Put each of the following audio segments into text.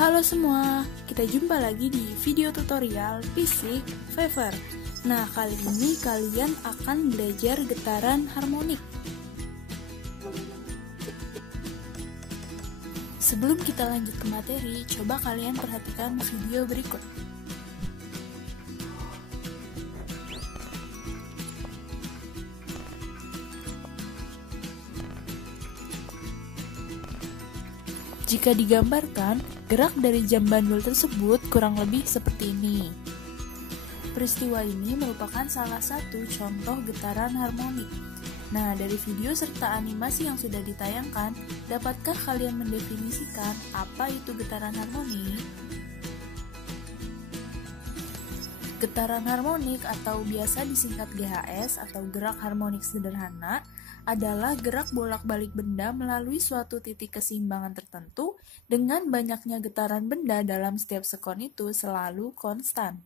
Halo semua, kita jumpa lagi di video tutorial Fisik Favor. Nah, kali ini kalian akan belajar getaran harmonik. Sebelum kita lanjut ke materi, coba kalian perhatikan video berikut. Jika digambarkan, gerak dari jam bandul tersebut kurang lebih seperti ini. Peristiwa ini merupakan salah satu contoh getaran harmonik. Nah, dari video serta animasi yang sudah ditayangkan, dapatkah kalian mendefinisikan apa itu getaran harmonik? Getaran harmonik atau biasa disingkat GHS atau gerak harmonik sederhana adalah gerak bolak-balik benda melalui suatu titik keseimbangan tertentu dengan banyaknya getaran benda dalam setiap sekon itu selalu konstan.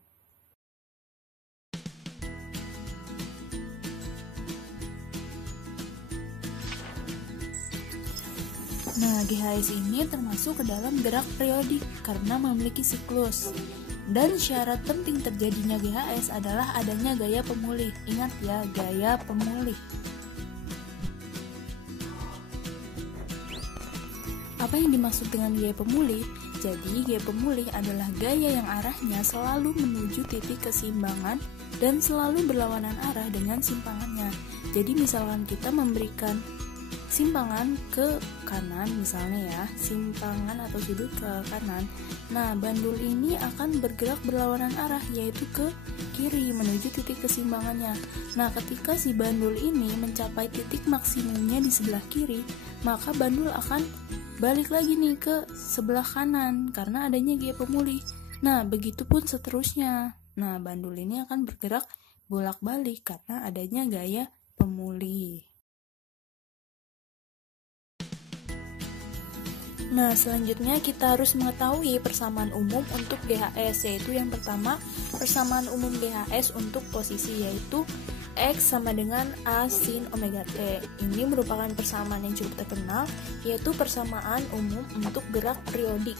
Nah, GHS ini termasuk ke dalam gerak periodik karena memiliki siklus. Dan syarat penting terjadinya GHS adalah adanya gaya pemulih. Ingat ya, gaya pemulih. Apa yang dimaksud dengan gaya pemulih? Jadi, gaya pemulih adalah gaya yang arahnya selalu menuju titik keseimbangan dan selalu berlawanan arah dengan simpangannya. Jadi, misalkan kita memberikan simpangan ke kanan misalnya ya, simpangan atau sudut ke kanan. Nah, bandul ini akan bergerak berlawanan arah, yaitu ke kiri menuju titik keseimbangannya. Nah, ketika si bandul ini mencapai titik maksimumnya di sebelah kiri, maka bandul akan balik lagi nih ke sebelah kanan karena adanya gaya pemulih. Nah, begitupun seterusnya. Nah, bandul ini akan bergerak bolak-balik karena adanya gaya pemulih. Nah, selanjutnya kita harus mengetahui persamaan umum untuk GHS, yaitu yang pertama, persamaan umum GHS untuk posisi, yaitu X sama dengan A sin omega T. Ini merupakan persamaan yang cukup terkenal, yaitu persamaan umum untuk gerak periodik.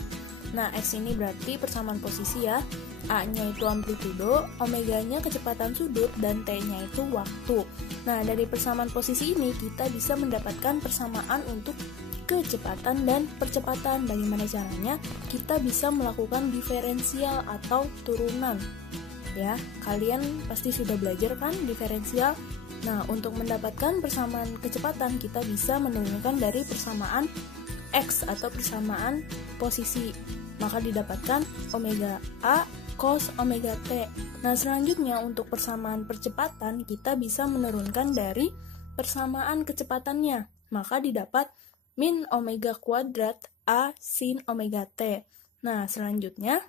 Nah, X ini berarti persamaan posisi ya, A-nya itu amplitudo, omeganya kecepatan sudut, dan T-nya itu waktu. Nah, dari persamaan posisi ini kita bisa mendapatkan persamaan untuk kecepatan dan percepatan. Bagaimana caranya? Kita bisa melakukan diferensial atau turunan. Ya, kalian pasti sudah belajar kan diferensial. Nah, untuk mendapatkan persamaan kecepatan kita bisa menurunkan dari persamaan X atau persamaan posisi. Maka didapatkan omega A cos omega T. Nah, selanjutnya untuk persamaan percepatan kita bisa menurunkan dari persamaan kecepatannya. Maka didapat min omega kuadrat A sin omega T. Nah, selanjutnya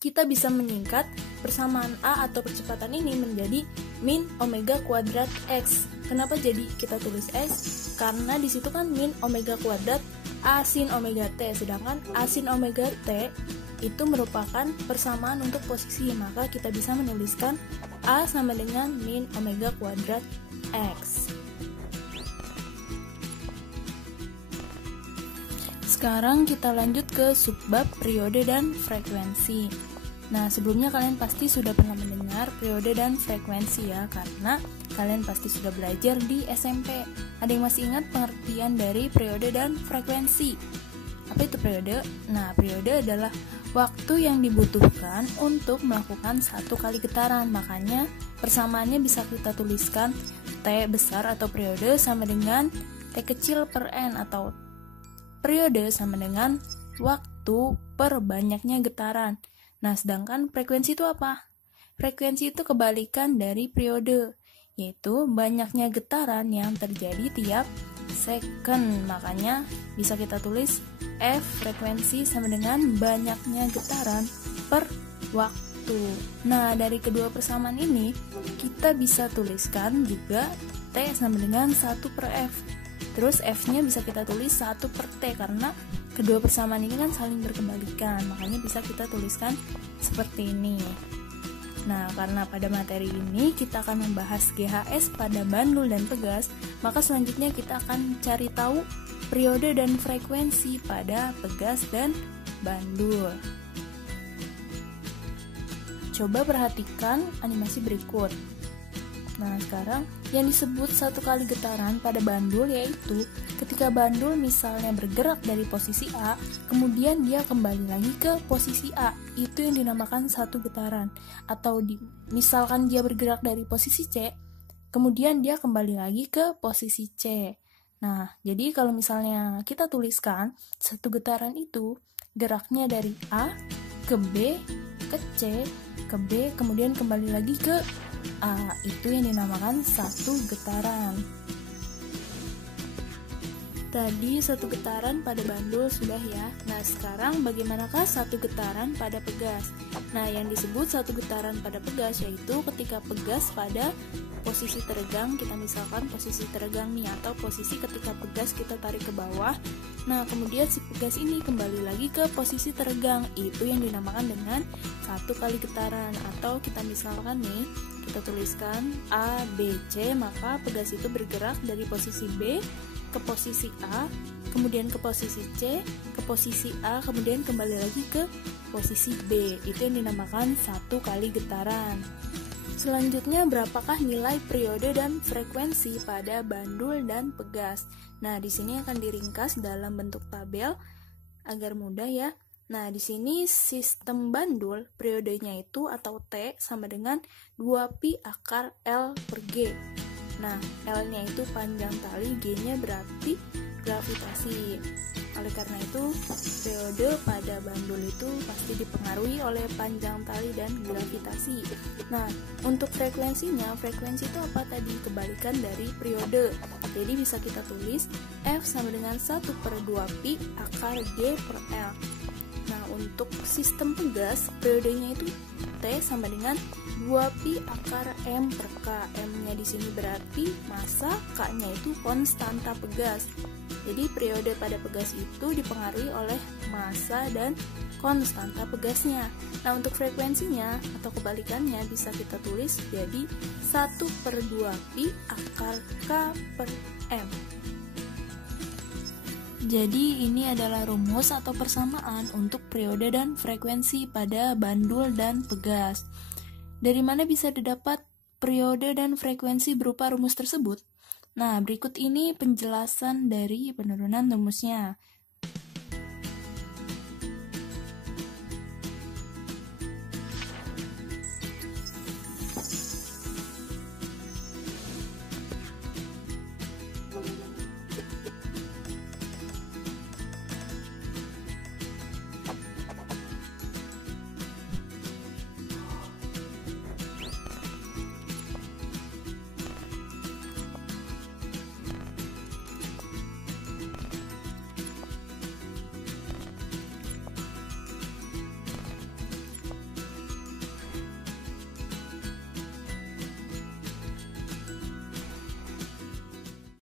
kita bisa menyingkat persamaan A atau percepatan ini menjadi min omega kuadrat X. Kenapa jadi kita tulis X? Karena di situ kan min omega kuadrat A sin omega T, sedangkan A sin omega T itu merupakan persamaan untuk posisi, maka kita bisa menuliskan A sama dengan min omega kuadrat X. Sekarang kita lanjut ke subbab periode dan frekuensi. Nah, sebelumnya kalian pasti sudah pernah mendengar periode dan frekuensi ya, karena kalian pasti sudah belajar di SMP. Ada yang masih ingat pengertian dari periode dan frekuensi? Apa itu periode? Nah, periode adalah waktu yang dibutuhkan untuk melakukan satu kali getaran. Makanya persamaannya bisa kita tuliskan T besar atau periode sama dengan T kecil per N, atau periode sama dengan waktu per banyaknya getaran. Nah, sedangkan frekuensi itu apa? Frekuensi itu kebalikan dari periode, yaitu banyaknya getaran yang terjadi tiap second. Makanya bisa kita tulis F frekuensi sama dengan banyaknya getaran per waktu. Nah, dari kedua persamaan ini kita bisa tuliskan juga T sama dengan 1 per F. Terus F-nya bisa kita tulis 1 per T karena kedua persamaan ini kan saling berkebalikan. Makanya bisa kita tuliskan seperti ini. Nah, karena pada materi ini kita akan membahas GHS pada bandul dan pegas, maka selanjutnya kita akan cari tahu periode dan frekuensi pada pegas dan bandul. Coba perhatikan animasi berikut. Nah, sekarang yang disebut satu kali getaran pada bandul yaitu ketika bandul misalnya bergerak dari posisi A, kemudian dia kembali lagi ke posisi A, itu yang dinamakan satu getaran. Atau misalkan dia bergerak dari posisi C, kemudian dia kembali lagi ke posisi C. Nah, jadi kalau misalnya kita tuliskan satu getaran itu geraknya dari A ke B, ke C, ke B, kemudian kembali lagi ke A, itu yang dinamakan satu getaran. Tadi satu getaran pada bandul sudah ya. Nah, sekarang bagaimanakah satu getaran pada pegas? Nah, yang disebut satu getaran pada pegas yaitu ketika pegas pada posisi teregang, kita misalkan posisi teregang nih, atau posisi ketika pegas kita tarik ke bawah. Nah, kemudian si pegas ini kembali lagi ke posisi teregang, itu yang dinamakan dengan satu kali getaran. Atau kita misalkan nih, kita tuliskan A, B, C, maka pegas itu bergerak dari posisi B ke posisi A, kemudian ke posisi C, ke posisi A, kemudian kembali lagi ke posisi B. Itu yang dinamakan satu kali getaran. Selanjutnya, berapakah nilai periode dan frekuensi pada bandul dan pegas? Nah, di sini akan diringkas dalam bentuk tabel agar mudah ya. Nah, di sini sistem bandul periodenya itu atau T sama dengan 2pi akar L per G. Nah, L-nya itu panjang tali, G-nya berarti gravitasi. Oleh karena itu, periode pada bandul itu pasti dipengaruhi oleh panjang tali dan gravitasi. Nah, untuk frekuensinya, frekuensi itu apa tadi? Kebalikan dari periode. Jadi bisa kita tulis F sama dengan 1/2pi akar G per L. Nah, untuk sistem pegas, periodenya itu T sama dengan 2pi akar M per K. M-nya di sini berarti massa, K-nya itu konstanta pegas. Jadi periode pada pegas itu dipengaruhi oleh massa dan konstanta pegasnya. Nah, untuk frekuensinya atau kebalikannya bisa kita tulis jadi 1/2pi akar K per M. Jadi ini adalah rumus atau persamaan untuk periode dan frekuensi pada bandul dan pegas. Dari mana bisa didapat periode dan frekuensi berupa rumus tersebut? Nah, berikut ini penjelasan dari penurunan rumusnya.